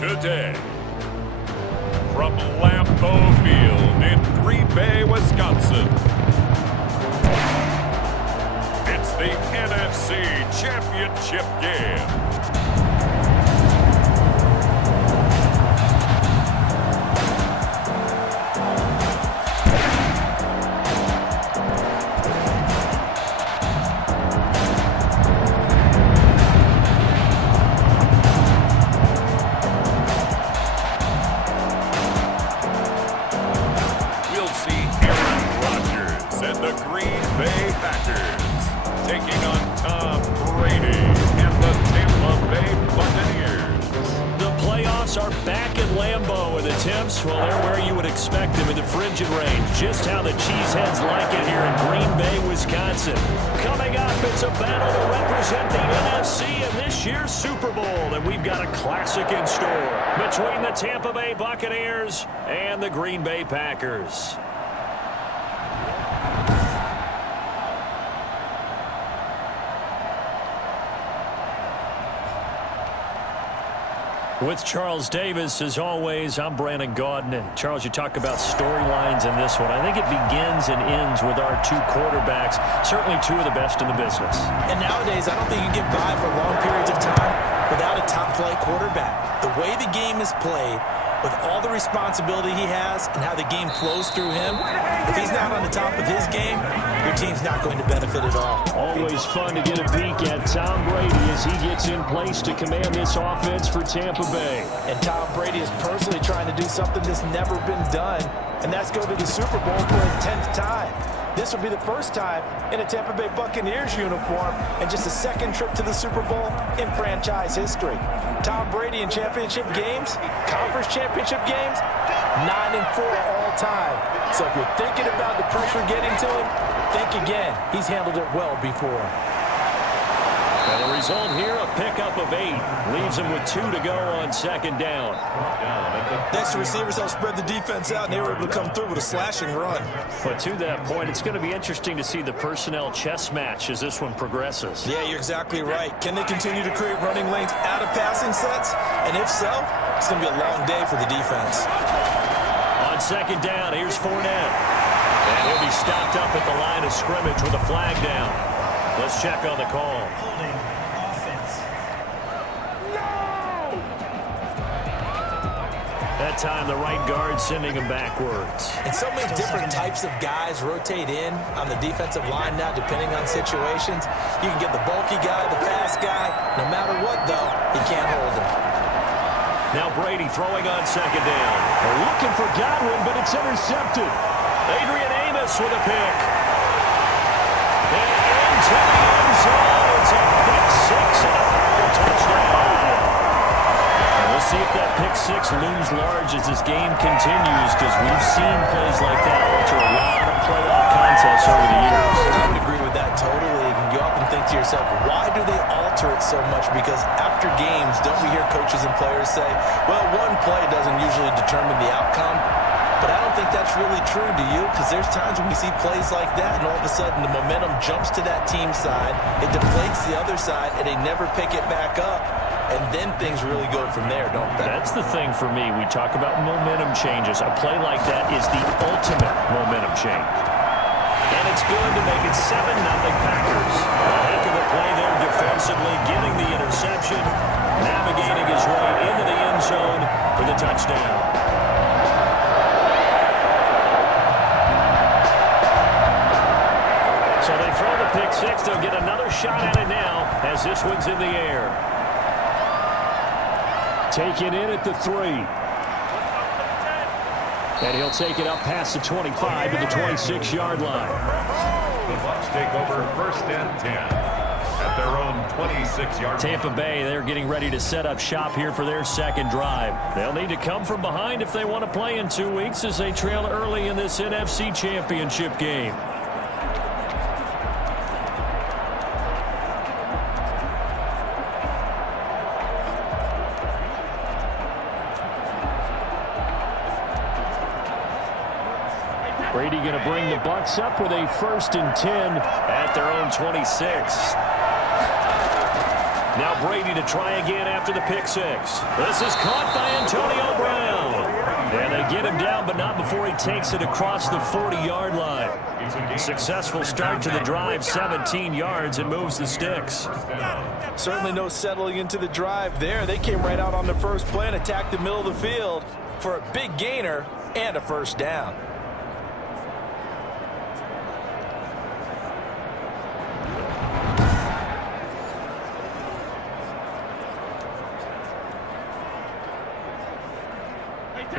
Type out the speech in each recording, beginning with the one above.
today, from Lambeau Field in Green Bay, Wisconsin, it's the NFC Championship game. Taking on Tom Brady and the Tampa Bay Buccaneers. The playoffs are back at Lambeau, and the temps, well, they're where you would expect them in the frigid range. Just how the Cheeseheads like it here in Green Bay, Wisconsin. Coming up, it's a battle to represent the NFC in this year's Super Bowl, and we've got a classic in store between the Tampa Bay Buccaneers and the Green Bay Packers. With Charles Davis, as always, I'm Brandon Gaudin. And Charles, you talk about storylines in this one. I think it begins and ends with our two quarterbacks, certainly two of the best in the business. And nowadays, I don't think you get by for long periods of time without a top-flight quarterback. The way the game is played, with all the responsibility he has and how the game flows through him, if he's not on the top of his game, your team's not going to benefit at all. Always fun to get a peek at Tom Brady as he gets in place to command this offense for Tampa Bay. And Tom Brady is personally trying to do something that's never been done, and that's go to the Super Bowl for a 10th time. This will be the first time in a Tampa Bay Buccaneers uniform and just a second trip to the Super Bowl in franchise history. Tom Brady in championship games, conference championship games, 9-4 all time. So if you're thinking about the pressure getting to him, think again. He's handled it well before. And the result here, a pickup of 8. Leaves him with 2 to go on second down. Next, the receivers help spread the defense out, and they were able to come through with a slashing run. But to that point, it's going to be interesting to see the personnel chess match as this one progresses. Yeah, you're exactly right. Can they continue to create running lanes out of passing sets? And if so, it's going to be a long day for the defense. On second down, here's Fournette. And he'll be stopped up at the line of scrimmage with a flag down. Let's check on the call. Holding offense. That time, the right guard sending him backwards. And so many different types of guys rotate in on the defensive line now, depending on situations. You can get the bulky guy, the fast guy. No matter what, though, you can't hold him. Now Brady throwing on second down. They're looking for Godwin, but it's intercepted. Adrian Amos with a pick. And into the end zone. It's a pick 6 and a Packer touchdown. And we'll see if that pick 6 looms large as this game continues, because we've seen plays like that alter a lot of playoff contests over the years. I would agree with that totally. And you often think to yourself, why do they alter it so much? Because after games, don't we hear coaches and players say, well, one play doesn't usually determine the outcome? But I don't think that's really true, do you? Because there's times when we see plays like that, and all of a sudden the momentum jumps to that team side, it deflates the other side, and they never pick it back up. And then things really go from there, don't they? That's the thing for me. We talk about momentum changes. A play like that is the ultimate momentum change. And it's good to make it 7-0 Packers. A heck of a play there defensively, getting the interception, navigating his way into the end zone for the touchdown. So they throw the pick 6. They'll get another shot at it now as this one's in the air. Taken in at the 3. And he'll take it up past the 25 to the 26-yard line. The Bucs take over 1st and 10 at their own 26-yard line. Tampa Bay, they're getting ready to set up shop here for their second drive. They'll need to come from behind if they want to play in 2 weeks as they trail early in this NFC Championship game. Brady going to bring the Bucs up with a 1st and 10 at their own 26. Now Brady to try again after the pick six. This is caught by Antonio Brown. And they get him down, but not before he takes it across the 40-yard line. Successful start to the drive, 17 yards, and moves the sticks. Certainly no settling into the drive there. They came right out on the first play and attacked the middle of the field for a big gainer and a first down.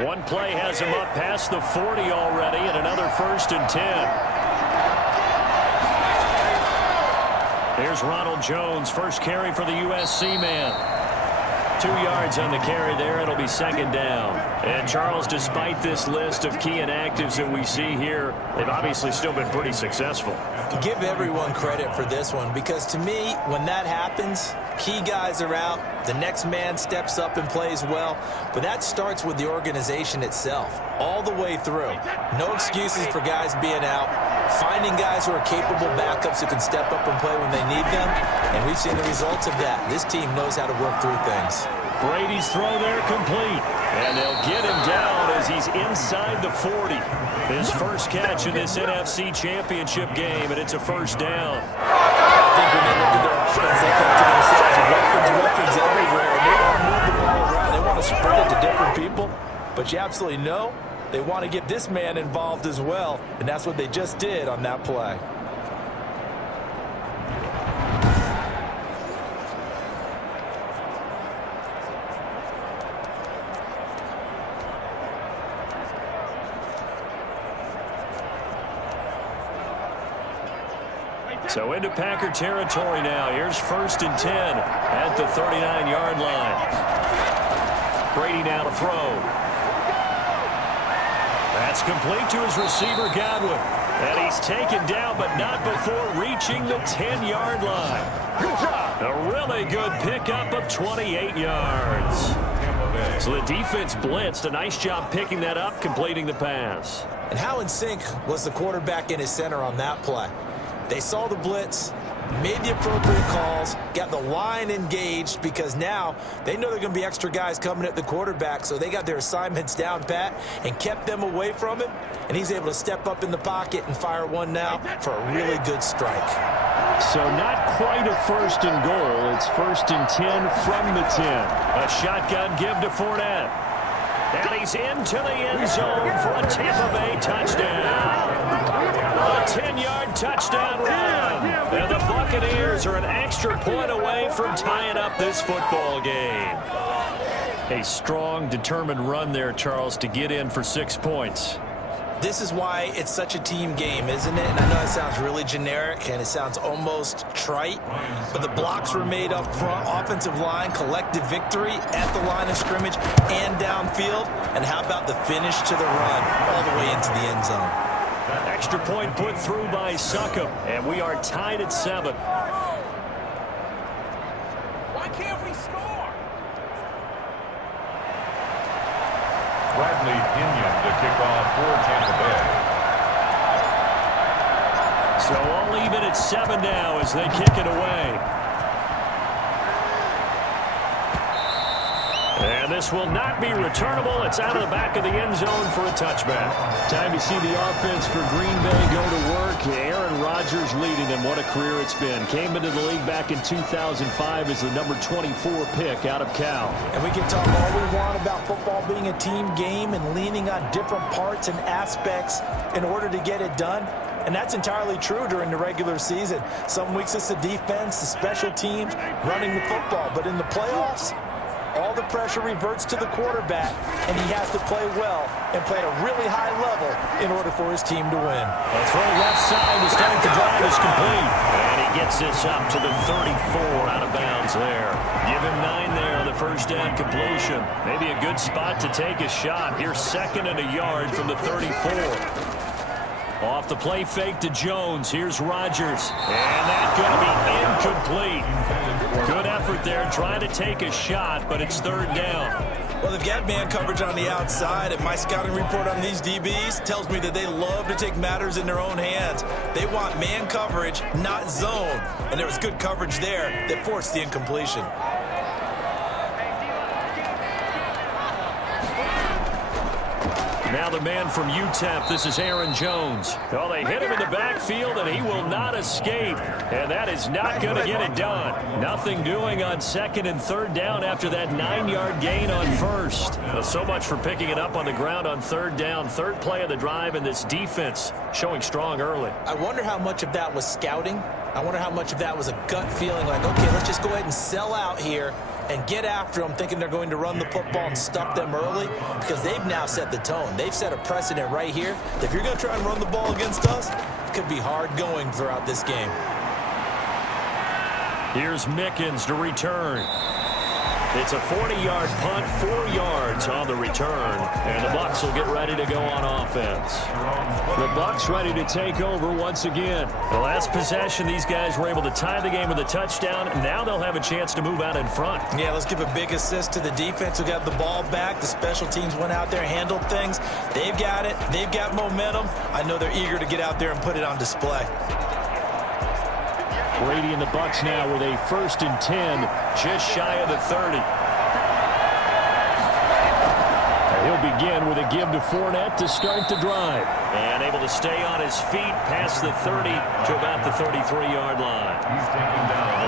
One play has him up past the 40 already, and another 1st and 10. Here's Ronald Jones, first carry for the USC man. 2 yards on the carry there. It'll be 2nd down. And Charles, despite this list of key inactives that we see here, they've obviously still been pretty successful. Give everyone credit for this one, because to me, when that happens, key guys are out, the next man steps up and plays well, but that starts with the organization itself, all the way through. No excuses for guys being out, finding guys who are capable backups who can step up and play when they need them, and we've seen the results of that. This team knows how to work through things. Brady's throw there complete, and they'll get him down as he's inside the 40. His first catch in this NFC Championship game, and it's a first down. I think when they look at their offense, they come to themselves with weapons everywhere, and they want to move the ball around. They want to spread it to different people, but you absolutely know they want to get this man involved as well, and that's what they just did on that play. So into Packer territory now. Here's 1st and 10 at the 39-yard line. Brady now to throw. That's complete to his receiver, Godwin. And he's taken down, but not before reaching the 10-yard line. A really good pickup of 28 yards. So the defense blitzed. A nice job picking that up, completing the pass. And how in sync was the quarterback and his center on that play? They saw the blitz, made the appropriate calls, got the line engaged, because now they know there are going to be extra guys coming at the quarterback, so they got their assignments down pat and kept them away from him, and he's able to step up in the pocket and fire one now for a really good strike. So not quite a 1st and goal. It's 1st and 10 from the 10. A shotgun give to Fournette. And he's into the end zone for a Tampa Bay touchdown. A 10-yard touchdown run. And the Buccaneers are an extra point away from tying up this football game. A strong, determined run there, Charles, to get in for 6 points. This is why it's such a team game, isn't it? And I know it sounds really generic and it sounds almost trite, but the blocks were made up front, offensive line, collective victory at the line of scrimmage and downfield. And how about the finish to the run all the way into the end zone? Extra point put through by Succop, and we are tied at 7. Why can't we score? Bradley Pinion to kick off for Tampa Bay. So all even at 7 now as they kick it away. And this will not be returnable. It's out of the back of the end zone for a touchback. Time to see the offense for Green Bay go to work. Aaron Rodgers leading them. What a career it's been. Came into the league back in 2005 as the number 24 pick out of Cal. And we can talk all we want about football being a team game and leaning on different parts and aspects in order to get it done. And that's entirely true during the regular season. Some weeks it's the defense, the special teams, running the football. But in the playoffs, all the pressure reverts to the quarterback, and he has to play well and play at a really high level in order for his team to win. A throw left side to start the drive is complete. And he gets this up to the 34 out of bounds there. Give him 9 there on the first down completion. Maybe a good spot to take a shot. Here's 2nd and a yard from the 34. Off the play fake to Jones. Here's Rodgers. And that's going to be incomplete. Good effort there trying to take a shot, but it's 3rd down. Well, the They've got man coverage on the outside, and my scouting report on these DBs tells me that they love to take matters in their own hands. They want man coverage, not zone. And there was good coverage there that forced the incompletion. Now the man from UTEP, this is Aaron Jones. Well, they hit him in the backfield, and he will not escape. And that is not going to get it done. Nothing doing on second and third down after that 9-yard gain on first. Well, so much for picking it up on the ground on third down. Third play of the drive, and this defense showing strong early. I wonder how much of that was scouting. I wonder how much of that was a gut feeling like, okay, let's just go ahead and sell out here and get after them, thinking they're going to run the football and stuff them early, because they've now set the tone. They've set a precedent right here. If you're going to try and run the ball against us, it could be hard going throughout this game. Here's Mickens to return. It's a 40-yard punt, 4 yards on the return, and the Bucs will get ready to go on offense. The Bucs ready to take over once again. The last possession, these guys were able to tie the game with a touchdown. Now they'll have a chance to move out in front. Yeah, let's give a big assist to the defense who got the ball back. The special teams went out there, handled things. They've got it. They've got momentum. I know they're eager to get out there and put it on display. Brady and the Bucs now with a 1st and 10, just shy of the 30. And he'll begin with a give to Fournette to start the drive. And able to stay on his feet past the 30 to about the 33-yard line.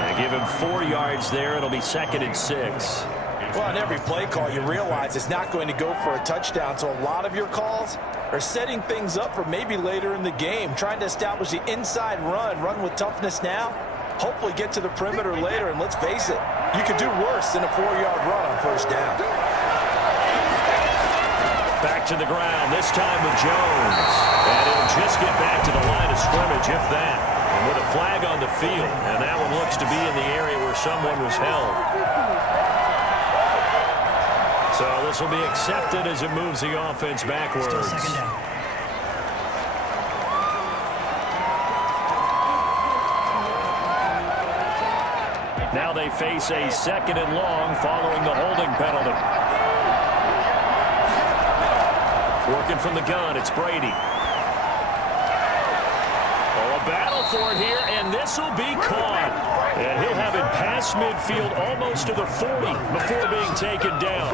They give him 4 yards there. It'll be 2nd and 6. Well, on every play call, you realize it's not going to go for a touchdown, so a lot of your calls are setting things up for maybe later in the game, trying to establish the inside run with toughness now, hopefully get to the perimeter later, and let's face it, you could do worse than a 4-yard run on first down. Back to the ground, this time with Jones. And he'll just get back to the line of scrimmage, if that. And with a flag on the field, and that one looks to be in the area where someone was held. So this will be accepted as it moves the offense backwards. Now they face a 2nd and long following the holding penalty. Working from the gun, it's Brady. Oh, a battle for it here, and this will be caught. And he'll have it past midfield almost to the 40 before being taken down.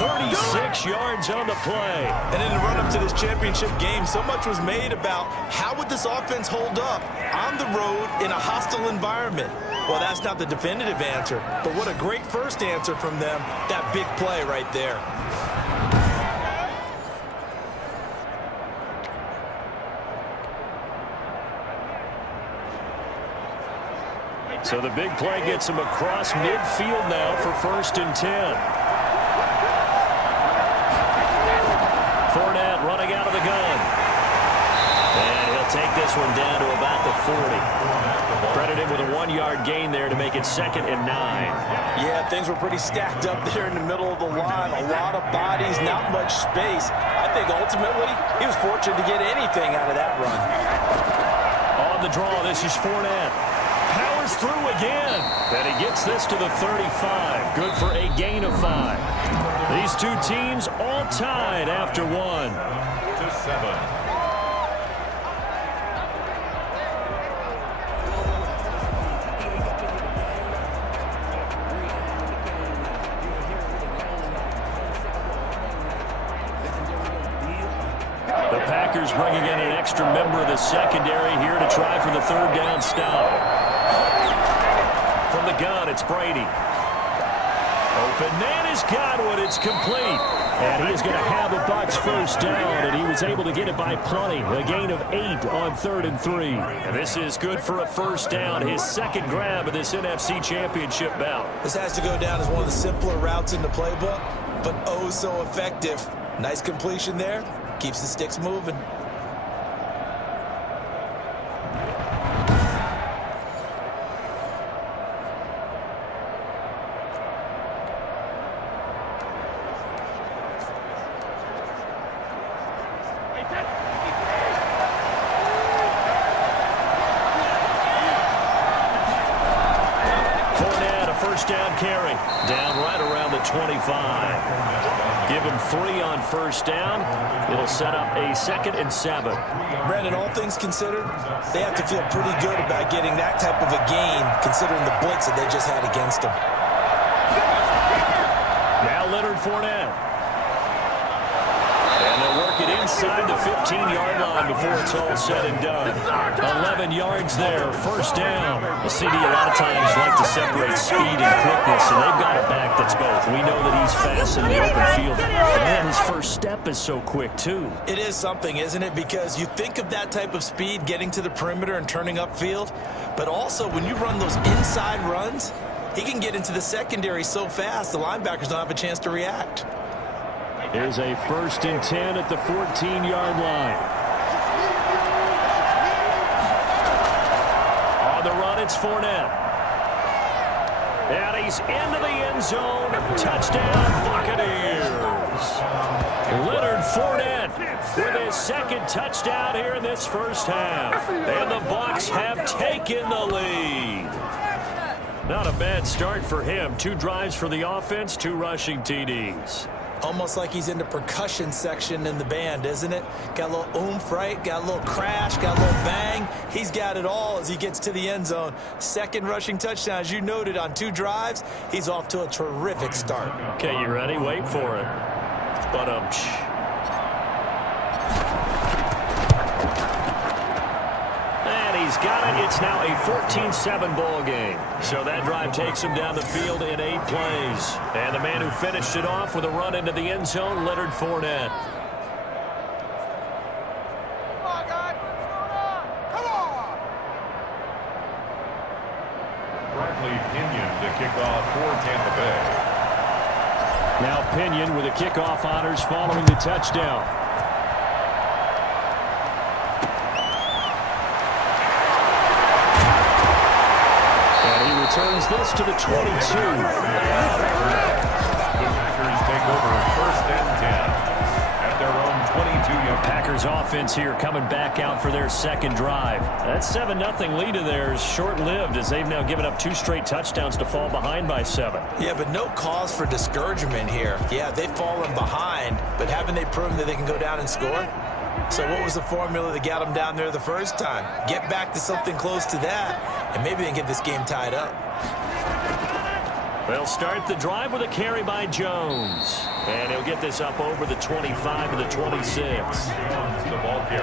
36 yards on the play. And in the run-up to this championship game, so much was made about how would this offense hold up on the road in a hostile environment. Well, that's not the definitive answer, but what a great first answer from them, that big play right there. So the big play gets him across midfield now for 1st and 10. Fournette running out of the gun. And he'll take this one down to about the 40. Credit him with a 1-yard gain there to make it 2nd and 9. Yeah, things were pretty stacked up there in the middle of the line. A lot of bodies, not much space. I think ultimately he was fortunate to get anything out of that run. On the draw, this is Fournette. Powers through again, and he gets this to the 35. Good for a gain of 5. These two teams all tied after 1. 7. The Packers bringing in an extra member of the secondary here to try for the 3rd down stop. From the gun, it's Brady. Open man has got one. It's complete. And he is going to have a Bucs 1st down, and he was able to get it by plenty. A gain of 8 on 3rd and 3. And this is good for a 1st down, his 2nd grab of this NFC Championship bout. This has to go down as one of the simpler routes in the playbook, but oh so effective. Nice completion there. Keeps the sticks moving. Fournette, a 1st down carry. Down right around the 25. Give him 3 on first down. It'll set up a 2nd and 7. Brandon, all things considered, they have to feel pretty good about getting that type of a gain, considering the blitz that they just had against them. Now Leonard Fournette. And they'll work it inside the 15-yard line before it's all said and done. 11 yards there, first down. The CD a lot of times like to separate speed and quickness, and they've got a back that's both. We know that he's fast in the open field, and his first step is so quick, too. It is something, isn't it? Because you think of that type of speed getting to the perimeter and turning upfield, but also when you run those inside runs, he can get into the secondary so fast the linebackers don't have a chance to react. Here's a 1st and 10 at the 14-yard line. On the run, it's Fournette. And he's into the end zone. Touchdown, Buccaneers. Leonard Fournette with his 2nd touchdown here in this first half. And the Bucs have taken the lead. Not a bad start for him. 2 drives for the offense, 2 rushing TDs. Almost like he's in the percussion section in the band, isn't it? Got a little oomph, right? Got a little crash, got a little bang. He's got it all as he gets to the end zone. 2nd rushing touchdown, as you noted, on 2 drives. He's off to a terrific start. Okay, you ready? Wait for it. But and he's got it. It's now a 14-7 ball game. So that drive takes him down the field in 8 plays. And the man who finished it off with a run into the end zone, Leonard Fournette. Come on, guys. What's going on? Come on. Bradley Pinion to kick off for Tampa Bay. Now Pinion with the kickoff honors following the touchdown. Turns this to the 22. The Packers take over 1st and 10 at their own 22-yard. Packers offense here coming back out for their 2nd drive. That 7-0 lead of theirs short-lived as they've now given up 2 straight touchdowns to fall behind by 7. Yeah, but no cause for discouragement here. Yeah, they've fallen behind, but haven't they proven that they can go down and score? So what was the formula that got them down there the first time? Get back to something close to that, and maybe they can get this game tied up. They'll start the drive with a carry by Jones. And he'll get this up over the 25 to the 26.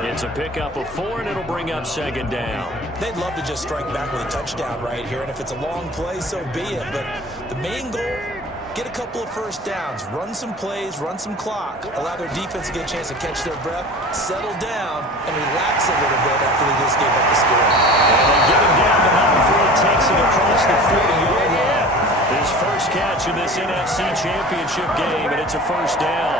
It's a pickup of 4, and it'll bring up 2nd down. They'd love to just strike back with a touchdown right here, and if it's a long play, so be it. But the main goal, get a couple of first downs, run some plays, run some clock, allow their defense to get a chance to catch their breath, settle down, and relax a little bit after they just gave up the score. And they get him down to about before he takes it across the 40-yard line. His first catch in this NFC Championship game, and it's a 1st down.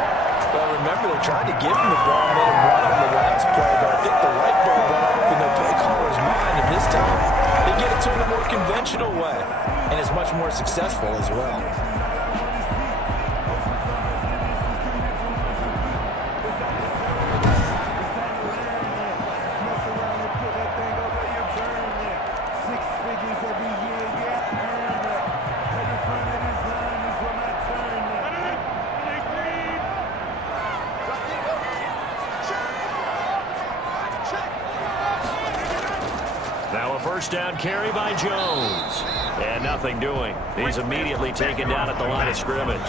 Well, remember, they tried to give him the ball and let him run on the last play, but I think the light bulb went off in the play caller's mind, and this time they get it to him a more conventional way, and it's much more successful as well. First down carry by Jones. And nothing doing. He's immediately taken down at the line of scrimmage.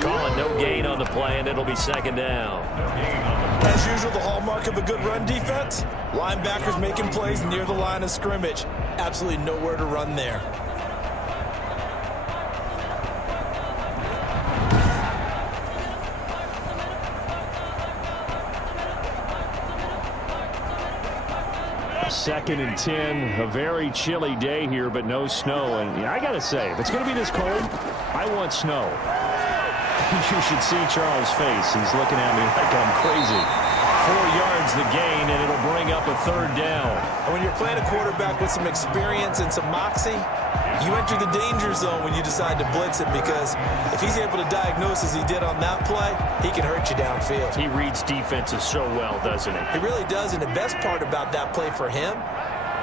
Calling no gain on the play, and it'll be 2nd down. As usual, the hallmark of a good run defense, linebackers making plays near the line of scrimmage. Absolutely nowhere to run there. Second and 10, a very chilly day here, but no snow. And I got to say, if it's going to be this cold, I want snow. You should see Charles' face. He's looking at me like I'm crazy. 4 yards the gain, and it'll bring up a 3rd down. And when you're playing a quarterback with some experience and some moxie, you enter the danger zone when you decide to blitz him, because if he's able to diagnose as he did on that play, he can hurt you downfield. He reads defenses so well, doesn't he? He really does, and the best part about that play for him,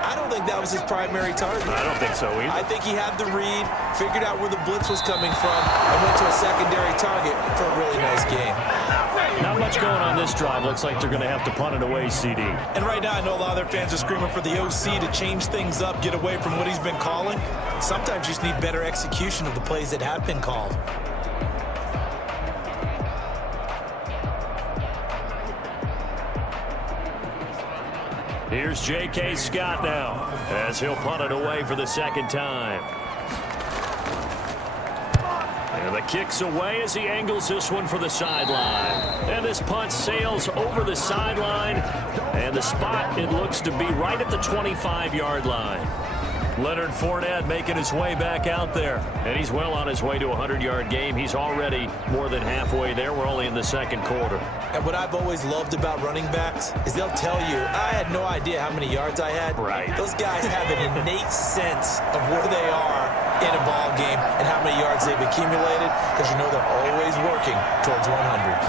I don't think that was his primary target. I don't think so either. I think he had the read, figured out where the blitz was coming from, and went to a secondary target for a really nice game. Not much going on this drive. Looks like they're going to have to punt it away, CD. And right now, I know a lot of their fans are screaming for the OC to change things up, get away from what he's been calling. Sometimes you just need better execution of the plays that have been called. Here's J.K. Scott now, as he'll punt it away for the second time. And the kick's away as he angles this one for the sideline. And this punt sails over the sideline. And the spot, it looks to be right at the 25-yard line. Leonard Fournette making his way back out there. And he's well on his way to a 100-yard game. He's already more than halfway there. We're only in the second quarter. And what I've always loved about running backs is they'll tell you, I had no idea how many yards I had. Right. Those guys have an innate sense of where they are in a ball game and how many yards they've accumulated, because you know they're always working towards 100.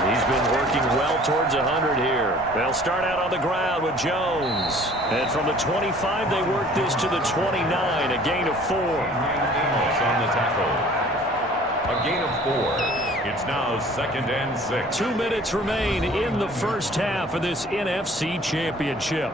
He's been working well towards 100 here. They'll start out on the ground with Jones. And from the 25, they work this to the 29, a gain of 4. On the tackle. A gain of 4. It's now 2nd and 6. 2 minutes remain in the first half of this NFC Championship.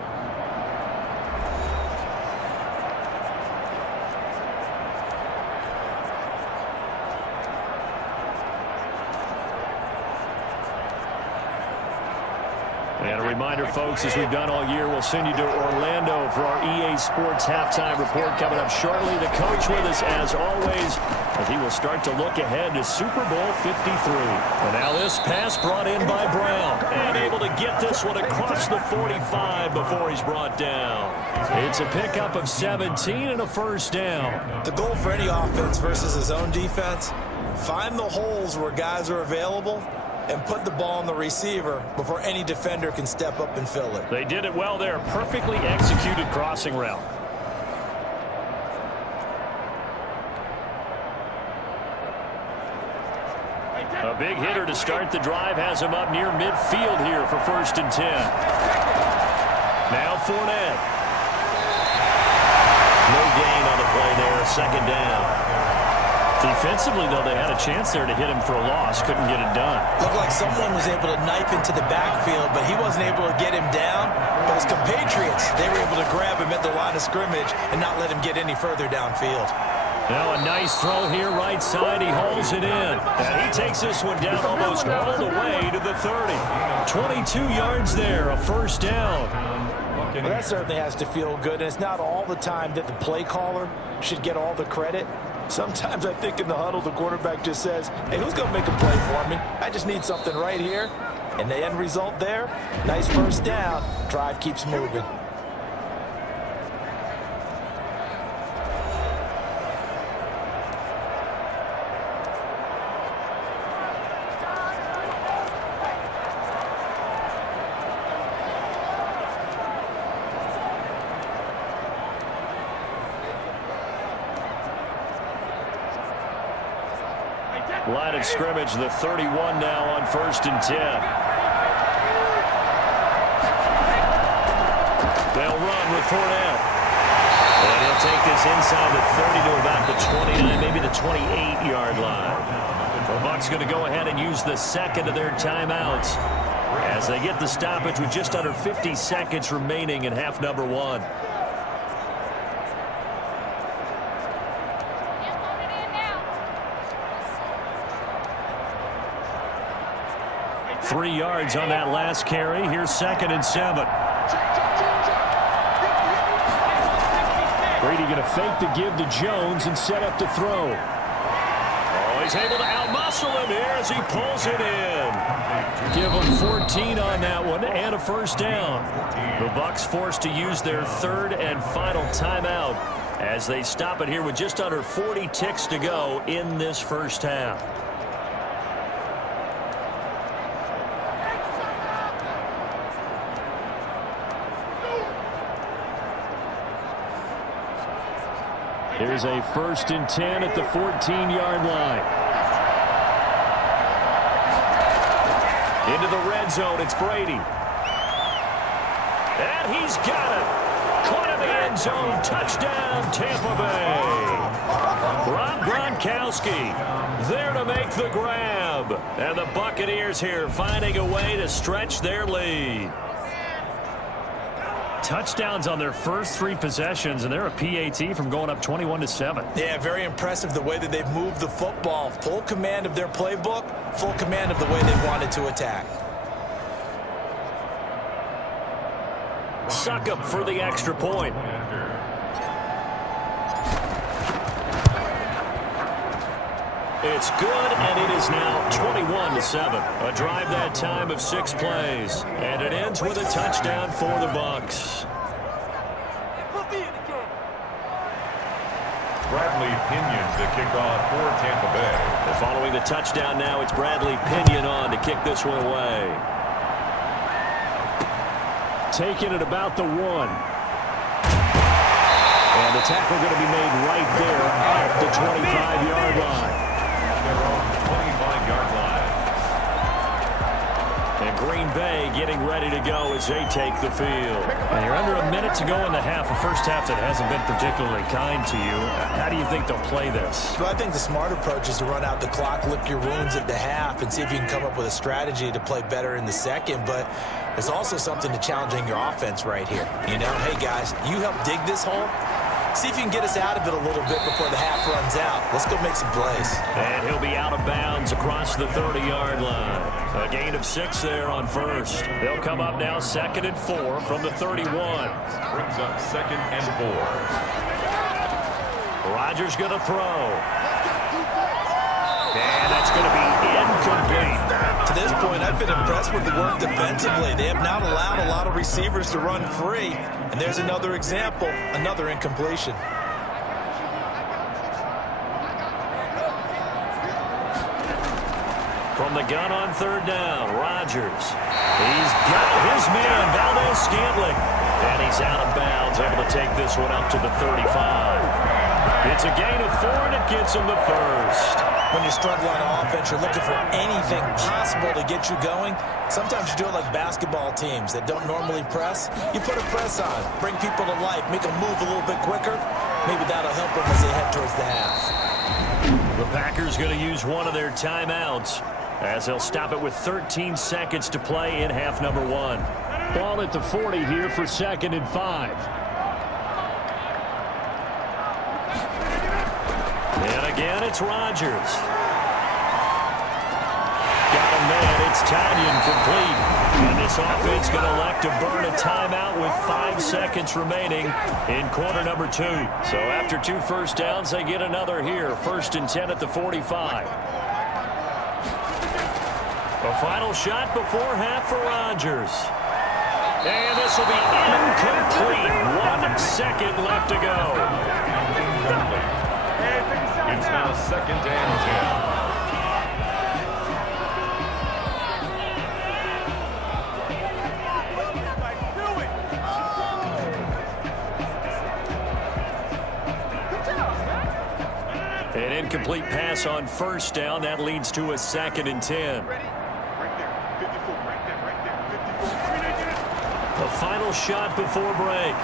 And a reminder, folks, as we've done all year, we'll send you to Orlando for our EA Sports halftime report coming up shortly. The coach with us, as always, as he will start to look ahead to Super Bowl 53. And now this pass brought in by Brown. And able to get this one across the 45 before he's brought down. It's a pickup of 17 and a first down. The goal for any offense versus his own defense, find the holes where guys are available and put the ball on the receiver before any defender can step up and fill it. They did it well there. Perfectly executed crossing route. A big hitter to start the drive has him up near midfield here for 1st and 10. Now Fournette. No gain on the play there. 2nd down. Defensively, though, they had a chance there to hit him for a loss. Couldn't get it done. Looked like someone was able to knife into the backfield, but he wasn't able to get him down. But his compatriots, they were able to grab him at the line of scrimmage and not let him get any further downfield. Now a nice throw here right side. He holds it in. And he takes this one down almost all the way to the 30. 22 yards there, a first down. Well, that certainly has to feel good. And it's not all the time that the play caller should get all the credit. Sometimes I think in the huddle, the quarterback just says, hey, who's going to make a play for me? I just need something right here. And the end result there, nice first down. Drive keeps moving. Line of scrimmage, the 31 now on 1st and 10. They'll run with Fournette. And he'll take this inside the 30 to about the 29, maybe the 28-yard line. The Bucs going to go ahead and use the second of their timeouts as they get the stoppage with just under 50 seconds remaining in half number 1. Three yards on that last carry. Here's 2nd and 7. Brady going to fake the give to Jones and set up to throw. Oh, he's able to outmuscle him here as he pulls it in. Give him 14 on that one and a first down. The Bucs forced to use their 3rd and final timeout as they stop it here with just under 40 ticks to go in this first half. Here's a 1st and 10 at the 14-yard line. Into the red zone, it's Brady. And he's got it. Caught in the end zone. Touchdown, Tampa Bay. Rob Gronkowski there to make the grab. And the Buccaneers here finding a way to stretch their lead. Touchdowns on their first 3 possessions, and they're a PAT from going up 21-7. Yeah, very impressive the way that they've moved the football. Full command of their playbook, full command of the way they wanted to attack. Suck up for the extra point. It's good, and it is now 21-7. A drive that time of 6 plays. And it ends with a touchdown for the Bucs. Bradley Pinion to kick off for Tampa Bay. And following the touchdown now, it's Bradley Pinion on to kick this one away. Taking it about the 1. And the tackle going to be made right there at the 25-yard line. Their own 25-yard line. And Green Bay getting ready to go as they take the field. And you're under a minute to go in the half, a first half that hasn't been particularly kind to you. How do you think they'll play this? Well, I think the smart approach is to run out the clock, lick your wounds at the half, and see if you can come up with a strategy to play better in the second. But there's also something to challenging your offense right here. You know, hey, guys, you help dig this hole. See if you can get us out of it a little bit before the half runs out. Let's go make some plays. And he'll be out of bounds across the 30-yard line. A gain of 6 there on first. They'll come up now 2nd and 4 from the 31. Brings up 2nd and 4. Rodgers going to throw. And that's going to be incomplete. To this point, I've been impressed with the work defensively. They have not allowed a lot of receivers to run free. And there's another example, another incompletion. From the gun on 3rd down, Rodgers. He's got his man, Valdez-Scantling. And he's out of bounds, able to take this one up to the 35. It's a gain of 4, and it gets him the first. When you're struggling on offense, you're looking for anything possible to get you going. Sometimes you do it like basketball teams that don't normally press. You put a press on, bring people to life, make them move a little bit quicker. Maybe that'll help them as they head towards the half. The Packers going to use one of their timeouts as they'll stop it with 13 seconds to play in half number 1. Ball at the 40 here for 2nd and 5. And again, it's Rodgers. Got a man. It's Tanyan complete. And this offense going to elect to burn a timeout with 5 seconds remaining in quarter number 2. So after 2 first downs, they get another here. 1st and 10 at the 45. A final shot before half for Rodgers. And this will be incomplete. 1 second left to go. It's now 2nd and 10. An incomplete pass on 1st down. That leads to a 2nd and 10. The final shot before break.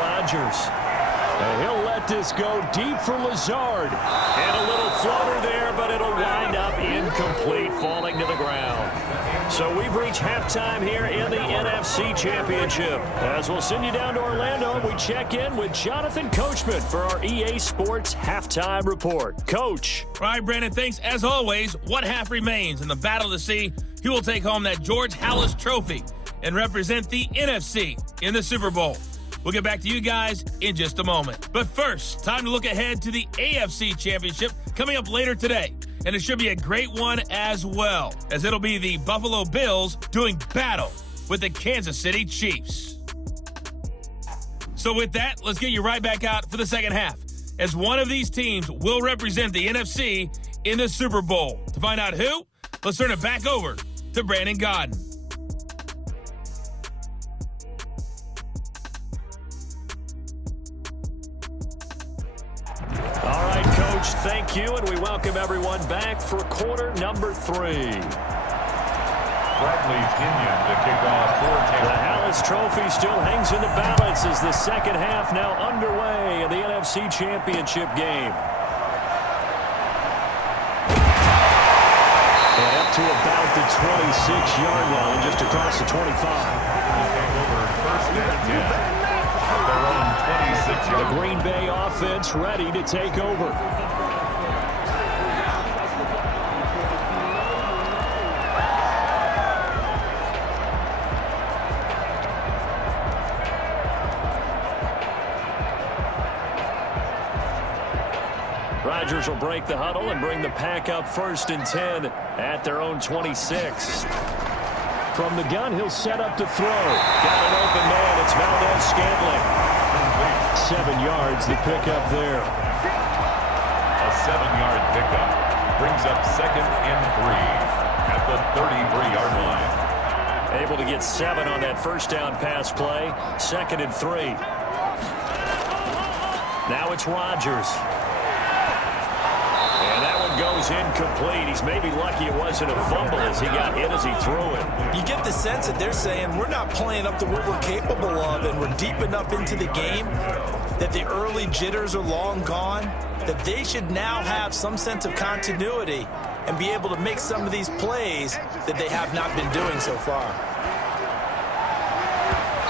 Rodgers. And he'll let this go deep for Lazard. And a little floater there, but it'll wind up incomplete, falling to the ground. So we've reached halftime here in the NFC Championship. As we'll send you down to Orlando, we check in with Jonathan Coachman for our EA Sports Halftime Report. Coach. All right, Brandon, thanks. As always, one half remains in the battle to see who will take home that George Halas Trophy and represent the NFC in the Super Bowl. We'll get back to you guys in just a moment. But first, time to look ahead to the AFC Championship coming up later today. And it should be a great one as well, as it'll be the Buffalo Bills doing battle with the Kansas City Chiefs. So with that, let's get you right back out for the second half, as one of these teams will represent the NFC in the Super Bowl. To find out who, let's turn it back over to Brandon Godden. All right, Coach, thank you, and we welcome everyone back for quarter number 3. Bradley Pinion to kick off for Tampa. The Harris Trophy still hangs in the balance as the second half now underway in the NFC Championship game. And up to about the 26-yard line, just across the 25. First and 10 at their own 26-yard. The Green Bay offense ready to take over. Rodgers will break the huddle and bring the pack up first and 10 at their own 26. From the gun, he'll set up to throw. Got an open man. It's Valdez-Scantling. 7 yards, the pickup there. A 7-yard pickup brings up second and 3 at the 33-yard line. Able to get 7 on that first down pass play. Second and 3. Now it's Rodgers. And that one goes incomplete. He's maybe lucky it wasn't a fumble as he got hit as he threw it. You get the sense that they're saying we're not playing up to what we're capable of, and we're deep enough into the game that the early jitters are long gone, that they should now have some sense of continuity and be able to make some of these plays that they have not been doing so far.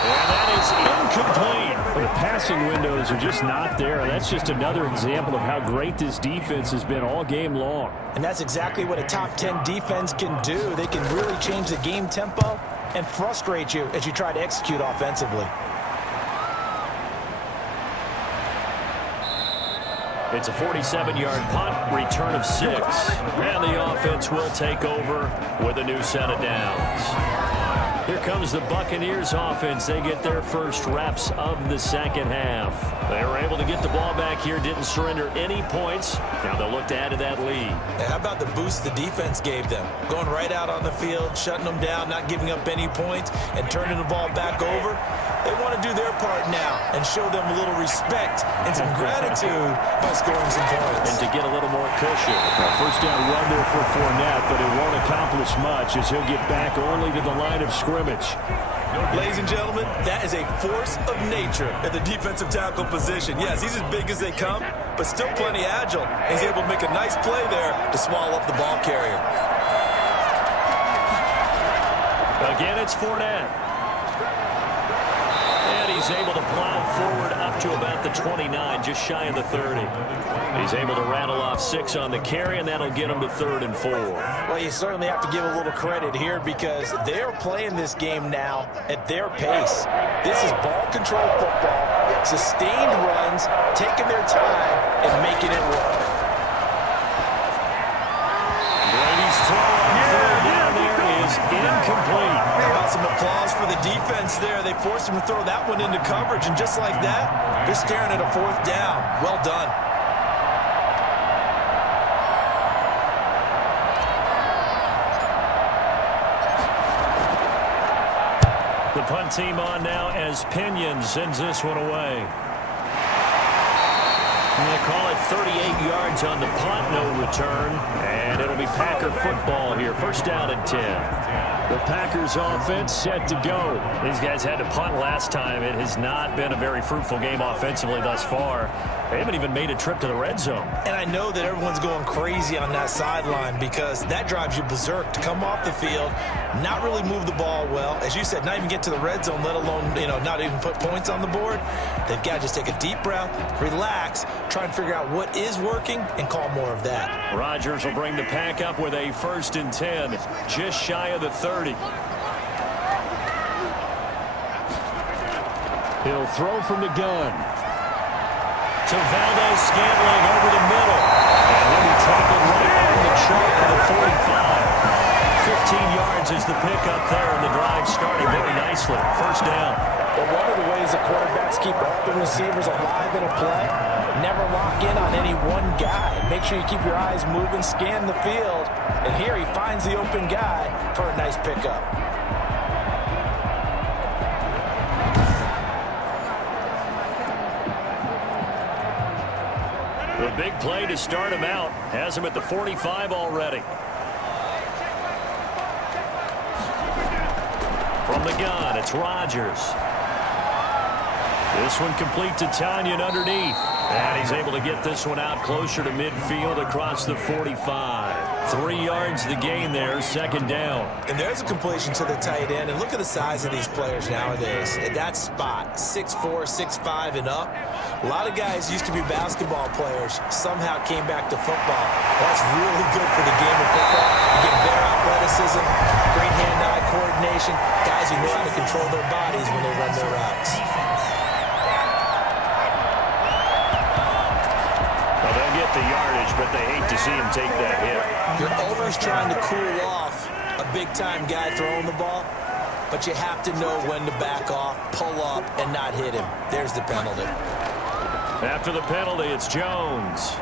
And that is incomplete. The passing windows are just not there. That's just another example of how great this defense has been all game long. And that's exactly what a top 10 defense can do. They can really change the game tempo and frustrate you as you try to execute offensively. It's a 47-yard punt, return of 6. And the offense will take over with a new set of downs. Here comes the Buccaneers offense. They get their first reps of the second half. They were able to get the ball back here, didn't surrender any points. Now they'll look to add to that lead. How about the boost the defense gave them? Going right out on the field, shutting them down, not giving up any points, and turning the ball back over. They want to do their part now and show them a little respect and some gratitude by scoring some points. And to get a little more cushion. First down run there for Fournette, but it won't accomplish much as he'll get back only to the line of scrimmage. Ladies and gentlemen, that is a force of nature at the defensive tackle position. Yes, he's as big as they come, but still plenty agile. He's able to make a nice play there to swallow up the ball carrier. Again, it's Fournette. And he's able to plow forward up to about the 29, just shy of the 30. He's able to rattle off 6 on the carry, and that'll get him to 3rd and 4. Well, you certainly have to give a little credit here because they're playing this game now at their pace. This is ball control football, sustained runs, taking their time, and making it work. Brady's throw on 3rd down there is incomplete. How about some applause for the defense there? They forced him to throw that one into coverage, and just like that, they're staring at a 4th down. Well done. The punt team on now as Pinion sends this one away. And they call it 38 yards on the punt, no return. And it'll be Packer football here. First down and 10. The Packers offense set to go. These guys had to punt last time. It has not been a very fruitful game offensively thus far. They haven't even made a trip to the red zone. And I know that everyone's going crazy on that sideline because that drives you berserk to come off the field, not really move the ball well. As you said, not even get to the red zone, let alone, not even put points on the board. They've got to just take a deep breath, relax, try and figure out what is working, and call more of that. Rodgers will bring the pack up with a 1st and 10, just shy of the 30. He'll throw from the gun. To Valdez-Scantling over the middle. And he'll be tackled right on the chalk for the 45. 15 yards is the pickup there, and the drive starting very nicely. First down. But one of the ways the quarterbacks keep all the receivers alive in a play, never lock in on any one guy. Make sure you keep your eyes moving, scan the field, and here he finds the open guy for a nice pickup. The big play to start him out has him at the 45 already. From From the gun, it's Rodgers. This one complete to Tanyan underneath. And he's able to get this one out closer to midfield across the 45. 3 yards the gain there, second down. And there's a completion to the tight end. And look at the size of these players nowadays. At that spot, 6'4", 6'5", and up. A lot of guys used to be basketball players, somehow came back to football. That's really good for the game of football. You get better athleticism, great hand-eye coordination, guys who know how to control their bodies when they run their routes. Well, they'll get the yardage, but they hate to see him take that hit. You're always trying to cool off a big-time guy throwing the ball, but you have to know when to back off, pull up, and not hit him. There's the penalty. After the penalty, it's Jones.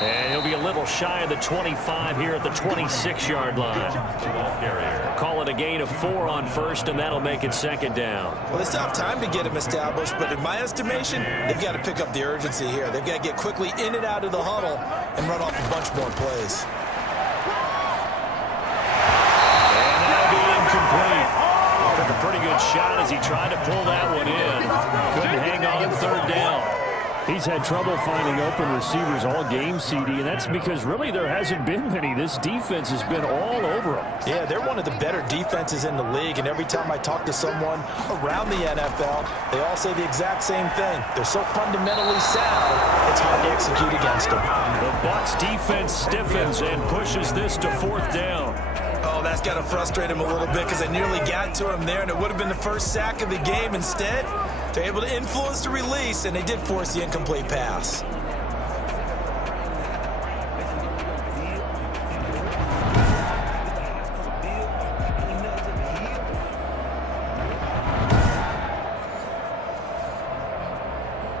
And he'll be a little shy of the 25 here at the 26-yard line. Call it a gain of 4 on first, and that'll make it second down. Well, they still have time to get him established, but in my estimation, they've got to pick up the urgency here. They've got to get quickly in and out of the huddle and run off a bunch more plays. And that'll be incomplete. Took a pretty good shot as he tried to pull that one in. Couldn't hang on third down. He's had trouble finding open receivers all game, CD, and that's because really there hasn't been many. This defense has been all over him. Yeah, they're one of the better defenses in the league, and every time I talk to someone around the NFL, they all say the exact same thing. They're so fundamentally sound, it's hard to execute against them. The Bucs defense stiffens and pushes this to fourth down. Oh, that's got to frustrate him a little bit because I nearly got to him there, and it would have been the first sack of the game. Instead, they're able to influence the release, and they did force the incomplete pass.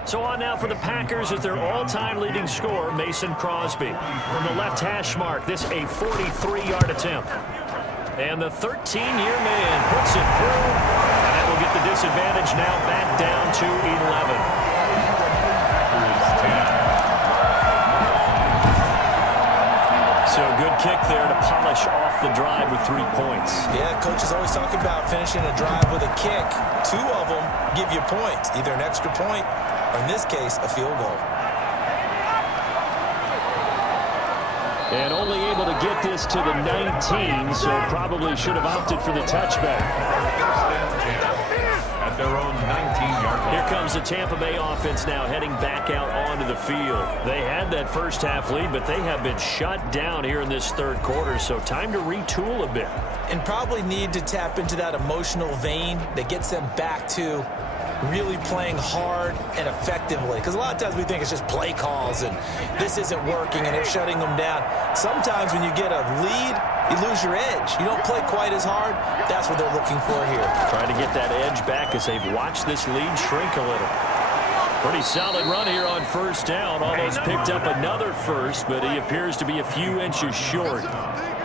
So on now for the Packers at their all-time leading scorer, Mason Crosby. From the left hash mark, this a 43-yard attempt. And the 13-year man puts it through. And that will get the disadvantage now back down to 11. So good kick there to polish off the drive with 3 points. Yeah, coaches always talk about finishing a drive with a kick. 2 of them give you points, either an extra point or, in this case, a field goal. And only able to get this to the 19, so probably should have opted for the touchback. At their own 19-yard line. Here comes the Tampa Bay offense now heading back out onto the field. They had that first half lead, but they have been shut down here in this third quarter, so time to retool a bit. And probably need to tap into that emotional vein that gets them back to really playing hard and effectively. Because a lot of times we think it's just play calls and this isn't working and it's shutting them down. Sometimes when you get a lead, you lose your edge. You don't play quite as hard. That's what they're looking for here. Trying to get that edge back as they've watched this lead shrink a little. Pretty solid run here on first down. Almost picked up another first, but he appears to be a few inches short.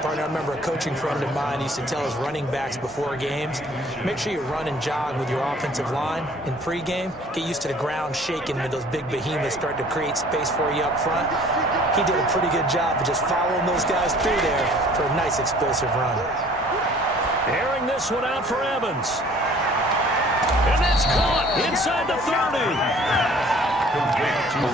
Partner, I remember a coaching friend of mine used to tell his running backs before games, make sure you run and jog with your offensive line in pregame. Get used to the ground shaking when those big behemoths start to create space for you up front. He did a pretty good job of just following those guys through there for a nice explosive run. Airing this one out for Evans. And that's caught inside the 30.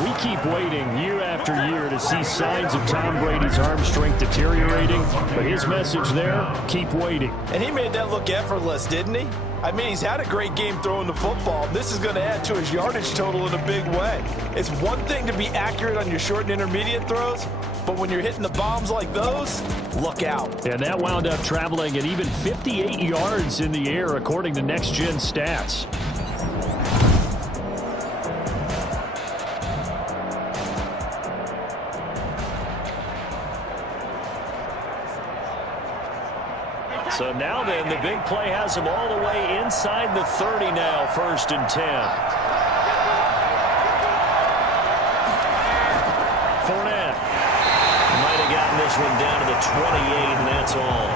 We keep waiting year after year to see signs of Tom Brady's arm strength deteriorating, but his message there, keep waiting. And he made that look effortless, didn't he? I mean, he's had a great game throwing the football. This is going to add to his yardage total in a big way. It's one thing to be accurate on your short and intermediate throws, but when you're hitting the bombs like those, look out. And that wound up traveling at even 58 yards in the air, according to Next Gen Stats. So now then, the big play has him all the way inside the 30 now, 1st and 10. Fournette might have gotten this one down to the 28, and that's all.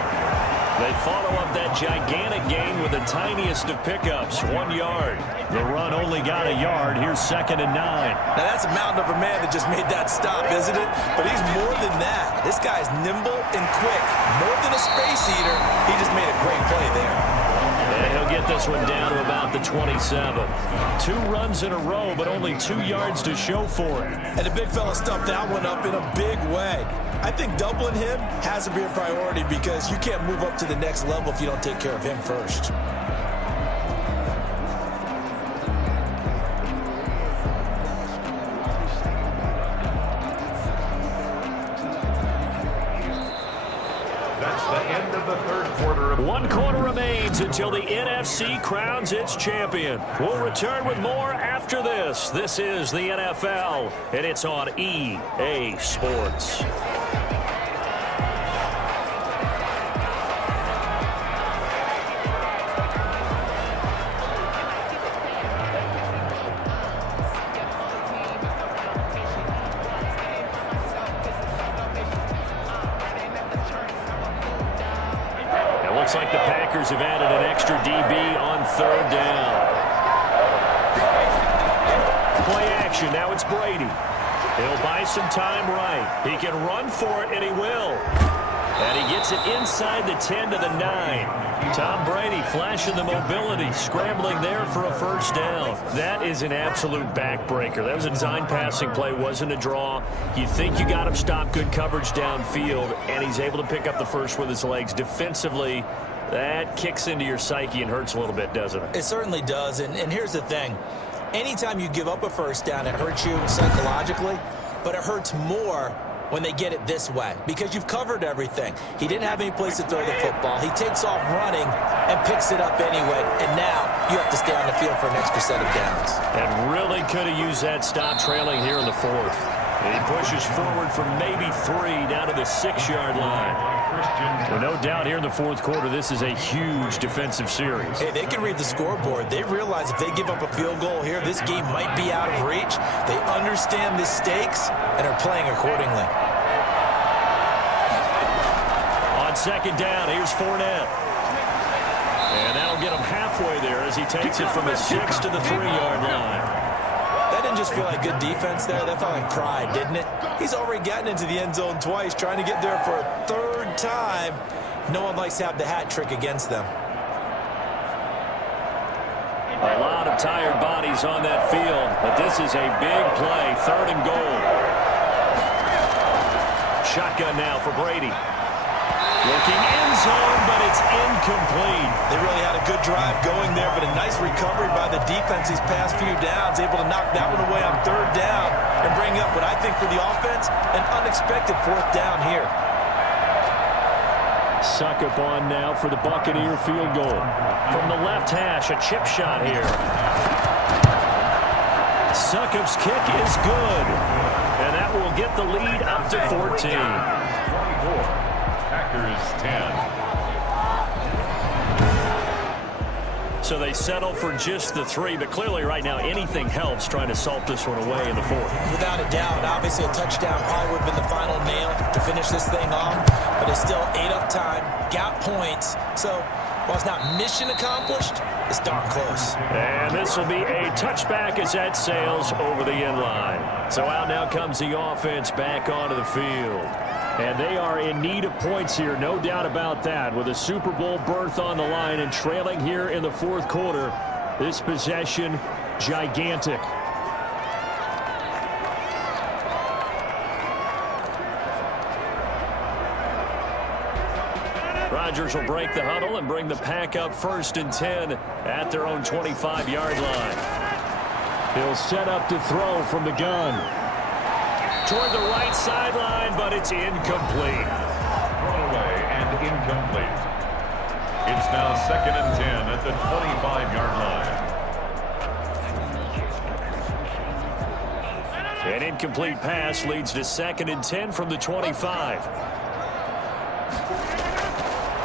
They follow up that gigantic gain with the tiniest of pickups, 1 yard. The run only got a yard. Here's 2nd and 9. Now, that's a mountain of a man that just made that stop, isn't it? But he's more than that. This guy's nimble and quick. More than a space eater, he just made a great play there. And he'll get this one down to about the 27. 2 runs in a row, but only 2 yards to show for it. And the big fella stuffed that one up in a big way. I think doubling him has to be a priority because you can't move up to the next level if you don't take care of him first. That's the end of the third quarter. 1 quarter remains until the NFC crowns its champion. We'll return with more after this. This is the NFL, and it's on EA Sports. Looks like the Packers have added an extra DB on 3rd down. Play action. Now it's Brady. He'll buy some time right. He can run for it, and he will. And he gets it inside the 10 to the 9. Tom Brady flashing the mobility, scrambling there for a 1st down. That is an absolute backbreaker. That was a design passing play, wasn't a draw. You think you got him stopped, good coverage downfield, and he's able to pick up the first with his legs. Defensively, that kicks into your psyche and hurts a little bit, doesn't it? It certainly does, and here's the thing. Anytime you give up a 1st down, it hurts you psychologically, but it hurts more when they get it this way because you've covered everything. He didn't have any place to throw the football. He takes off running and picks it up anyway, and now you have to stay on the field for an extra set of downs. And really could have used that stop trailing here in the 4th. And he pushes forward from maybe 3 down to the 6-yard line. Well, no doubt here in the 4th quarter, this is a huge defensive series. Hey, they can read the scoreboard. They realize if they give up a field goal here, this game might be out of reach. They understand the stakes and are playing accordingly. On 2nd down, here's Fournette. And that'll get him halfway there as he takes it from the 6 to the 3-yard line. That didn't just feel like good defense there. That felt like pride, didn't it? He's already gotten into the end zone twice, trying to get there for a 3rd time. No one likes to have the hat trick against them. A lot of tired bodies on that field, but this is a big play, 3rd and goal. Shotgun now for Brady. Looking end zone, but it's incomplete. They really had a good drive going there, but a nice recovery by the defense these past few downs, able to knock that one away on 3rd down and bring up what I think for the offense, an unexpected 4th down here. Succop on now for the Buccaneer field goal. From the left hash, a chip shot here. Succop's kick is good, and that will get the lead up to 14. 24. Packers 10. So they settle for just the 3, but clearly right now anything helps trying to salt this one away in the 4th. Without a doubt, obviously a touchdown probably would have been the final nail to finish this thing off, but it's still 8 up time, got points, so while it's not mission accomplished, it's darn close. And this will be a touchback as that sails over the end line. So out now comes the offense back onto the field. And they are in need of points here, no doubt about that. With a Super Bowl berth on the line and trailing here in the 4th quarter, this possession, gigantic. Rodgers will break the huddle and bring the pack up 1st and 10 at their own 25-yard line. He'll set up to throw from the gun. Toward the right sideline, but it's incomplete. Thrown away and incomplete. It's now 2nd and 10 at the 25-yard line. An incomplete pass leads to 2nd and 10 from the 25.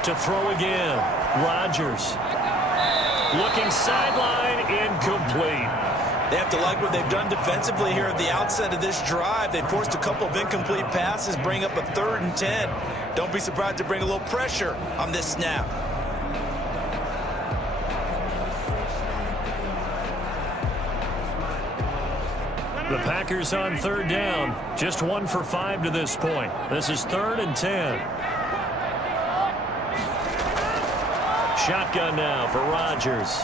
To throw again, Rodgers. Looking sideline, incomplete. They have to like what they've done defensively here at the outset of this drive. They forced a couple of incomplete passes, bring up a 3rd and 10. Don't be surprised to bring a little pressure on this snap. The Packers on 3rd down, just 1 for 5 to this point. This is 3rd and 10. shotgun now for Rodgers.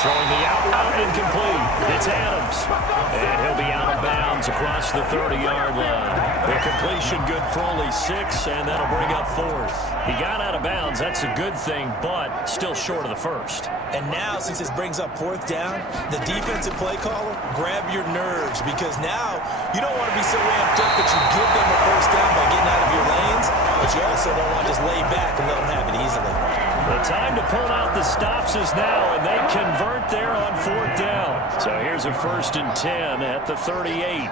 Throwing the out route incomplete. It's Adams. And he'll be out of bounds across the 30-yard line. The completion good for only 6, and that'll bring up 4th. He got out of bounds. That's a good thing, but still short of the first. And now, since this brings up 4th down, the defensive play caller, grab your nerves, because now you don't want to be so ramped up that you give them a first down by getting out of your lanes, but you also don't want to just lay back and let them have it easily. The time to pull out the stops is now, and they convert there on 4th down. So here's a 1st and 10 at the 38.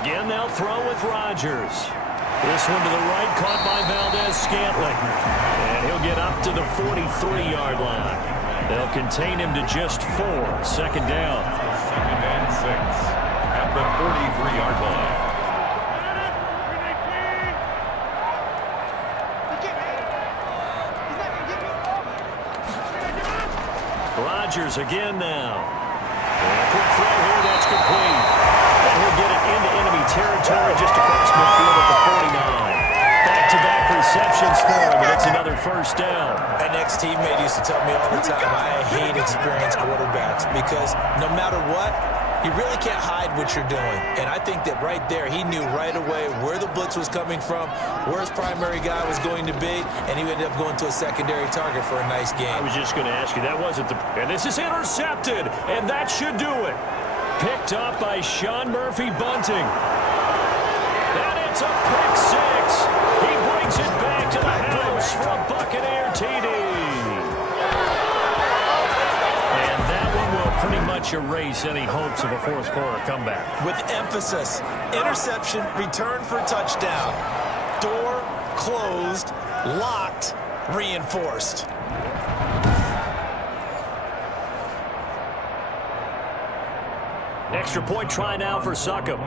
Again, they'll throw with Rodgers. This one to the right, caught by Valdez-Scantling. And he'll get up to the 43-yard line. They'll contain him to just 4. 2nd down. 2nd and 6 at the 43-yard line. Rodgers again now. And a quick throw here, that's complete. And he'll get it into enemy territory just across midfield at the 49. Back-to-back receptions for him, and it's another 1st down. An ex-teammate used to tell me all the time, I hate experienced quarterbacks because no matter what, you really can't hide what you're doing. And I think that right there, he knew right away where the blitz was coming from, where his primary guy was going to be, and he ended up going to a secondary target for a nice game. I was just going to ask you, that wasn't the... And this is intercepted, and that should do it. Picked up by Sean Murphy-Bunting. And it's a pick 6. He brings it back to the house for a Buccaneer TD. And that one will pretty much erase any hopes of a 4th quarter comeback. With emphasis, interception, return for touchdown. Door closed, locked, reinforced. Extra point try now for Succop.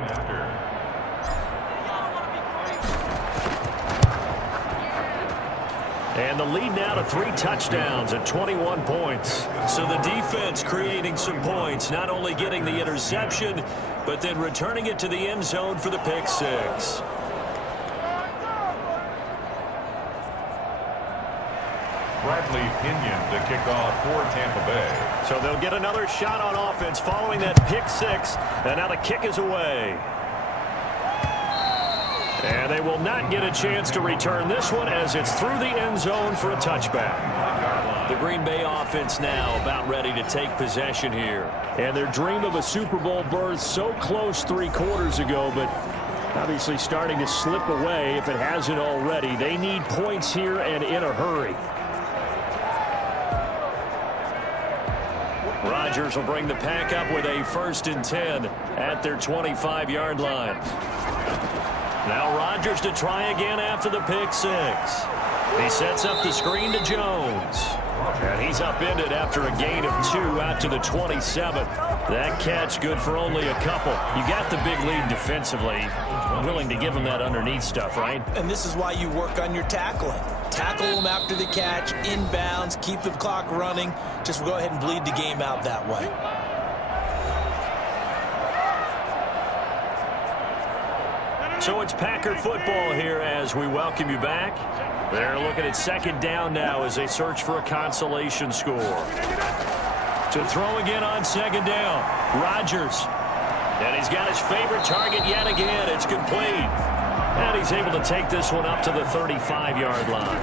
And the lead now to 3 touchdowns at 21 points. So the defense creating some points, not only getting the interception, but then returning it to the end zone for the pick 6. Bradley Pinion to kick off for Tampa Bay. So they'll get another shot on offense following that pick 6. And now the kick is away. And they will not get a chance to return this one as it's through the end zone for a touchback. The Green Bay offense now about ready to take possession here. And their dream of a Super Bowl berth so close 3 quarters ago, but obviously starting to slip away if it hasn't already. They need points here and in a hurry. Rodgers will bring the pack up with a 1st and 10 at their 25-yard line. Now Rodgers to try again after the pick 6. He sets up the screen to Jones. And he's upended after a gain of 2 out to the 27. That catch good for only a couple. You got the big lead defensively. Willing to give him that underneath stuff, right? And this is why you work on your tackling. Tackle them after the catch, inbounds, keep the clock running. Just go ahead and bleed the game out that way. So it's Packer football here as we welcome you back. They're looking at 2nd down now as they search for a consolation score. To throw again on 2nd down, Rodgers. And he's got his favorite target yet again. It's complete. And he's able to take this one up to the 35-yard line.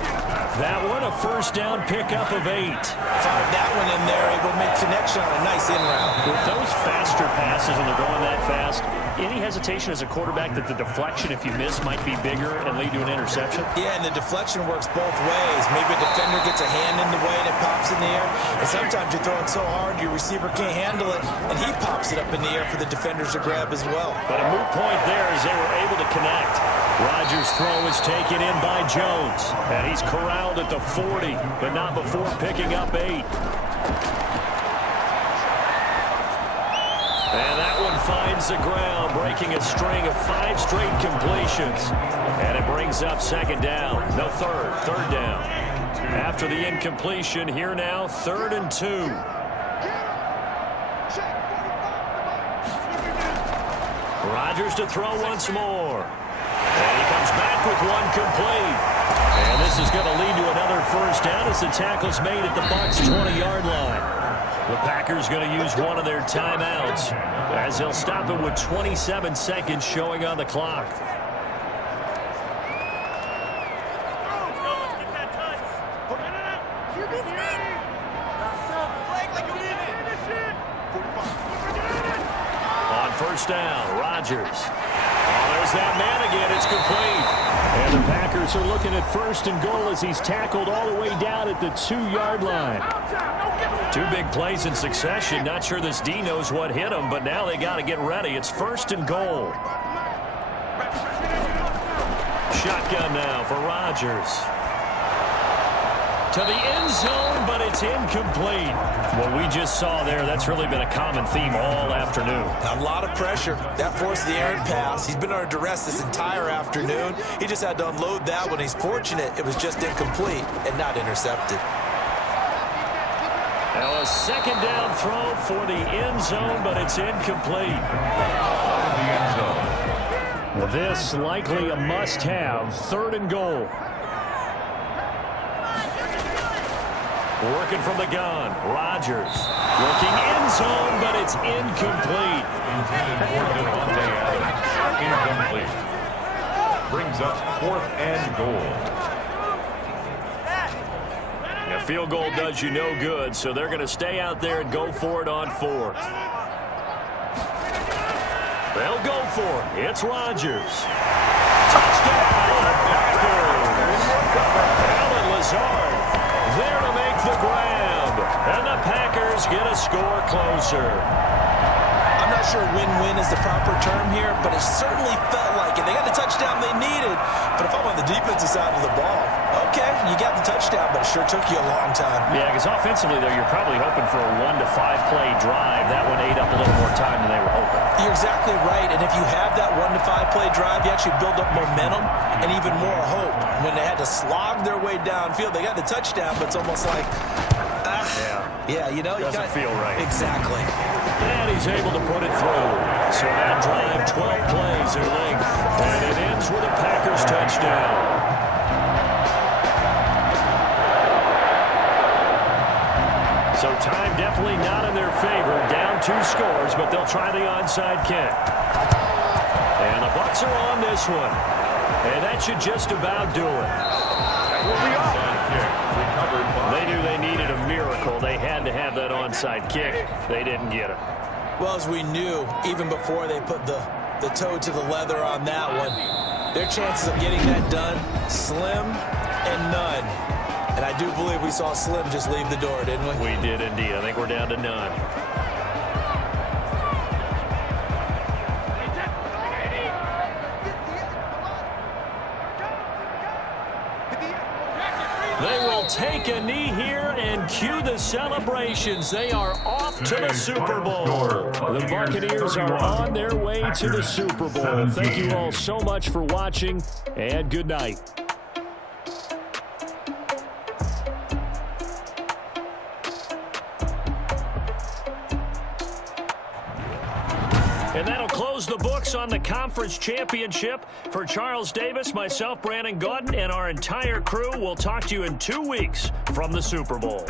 That one a 1st down pickup of 8. Found that one in there, able to make connection on a nice in route. With those faster passes and they're going that fast, any hesitation as a quarterback that the deflection, if you miss, might be bigger and lead to an interception? Yeah, and the deflection works both ways. Maybe a defender gets a hand in the way and it pops in the air. And sometimes you throw it so hard your receiver can't handle it, and he pops it up in the air for the defenders to grab as well. But a moot point there as they were able to connect. Rodgers' throw is taken in by Jones. And he's corralled at the 40, but not before picking up 8. And that one finds the ground, breaking a string of 5 straight completions. And it brings up 2nd down. No, third down. After the incompletion, here now, 3rd and 2. Rodgers to throw once more. And he comes back with one complete. This is going to lead to another first down as the tackle's made at the Bucs' 20-yard line. The Packers going to use one of their timeouts as they'll stop it with 27 seconds showing on the clock. On first down, Rodgers. Oh, there's that man again. It's complete. And the Packers are looking at first and goal as he's tackled all the way down at the 2-yard line. 2 big plays in succession. Not sure this D knows what hit him, but now they got to get ready. It's first and goal. Shotgun now for Rodgers. To the end zone, but it's incomplete. What we just saw there, that's really been a common theme all afternoon. A lot of pressure. That forced the errant pass. He's been under duress this entire afternoon. He just had to unload that one. He's fortunate it was just incomplete and not intercepted. Now a second down throw for the end zone, but it's incomplete. The end zone. This likely a must-have. Third and goal. Working from the gun, Rodgers. Looking end zone, but it's incomplete. Intended for Devontae Adams. Incomplete. Brings up 4th and goal. A field goal does you no good, so they're going to stay out there and go for it on 4th. They'll go for it. It's Rodgers. Touchdown, Packers. Alan Lazard there to make the grab. And the Packers get a score closer. I'm not sure win-win is the proper term here, but it certainly felt like it. They got the touchdown they needed, but if I'm on the defensive side of the ball, okay, you got the touchdown, but it sure took you a long time. Yeah, because offensively, though, you're probably hoping for a 1 to 5 play drive. That one ate up a little more time than they were hoping. You're exactly right, and if you have that 1 to 5 play drive, you actually build up momentum and even more hope. When they had to slog their way downfield, they got the touchdown, but it's almost like, yeah, you know, doesn't feel right. Exactly. And he's able to put it through. So that drive, 12 plays in length, and it ends with a Packers touchdown. So time definitely not in their favor. Down 2 scores, but they'll try the onside kick. And the Bucs are on this one. And that should just about do it. They knew they needed a miracle. They had to have that onside kick. They didn't get it. Well, as we knew, even before they put the toe to the leather on that one, their chances of getting that done, slim and none. And I do believe we saw Slim just leave the door, didn't we? We did indeed. I think we're down to none. They will take a knee here and cue the celebrations. They are off to the Super Bowl. The Buccaneers are on their way to the Super Bowl. Thank you all so much for watching, and good night. And that'll close the books on the conference championship. For Charles Davis, myself, Brandon Gaudin, and our entire crew, we'll talk to you in 2 weeks from the Super Bowl.